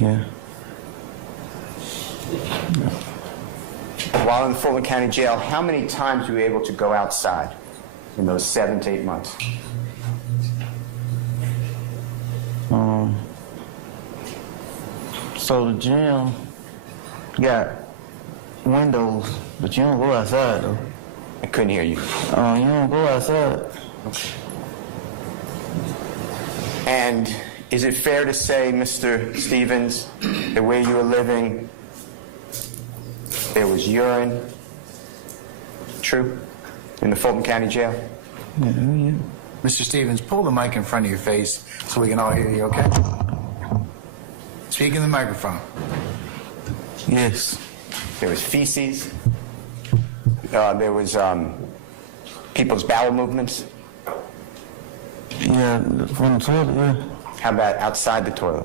Yeah. While in the Fulton County Jail, how many times were you able to go outside in those 7 to 8 months? So the gym got windows, but you don't go outside though. I couldn't hear you. You don't go outside. And is it fair to say, Mr. Stevens, that where you were living, there was urine? True? In the Fulton County Jail? Yeah. Mr. Stevens, pull the mic in front of your face so we can all hear you, okay? Speak in the microphone. Yes. There was feces. There was people's bowel movements. Yeah, from the toilet, yeah. How about outside the toilet?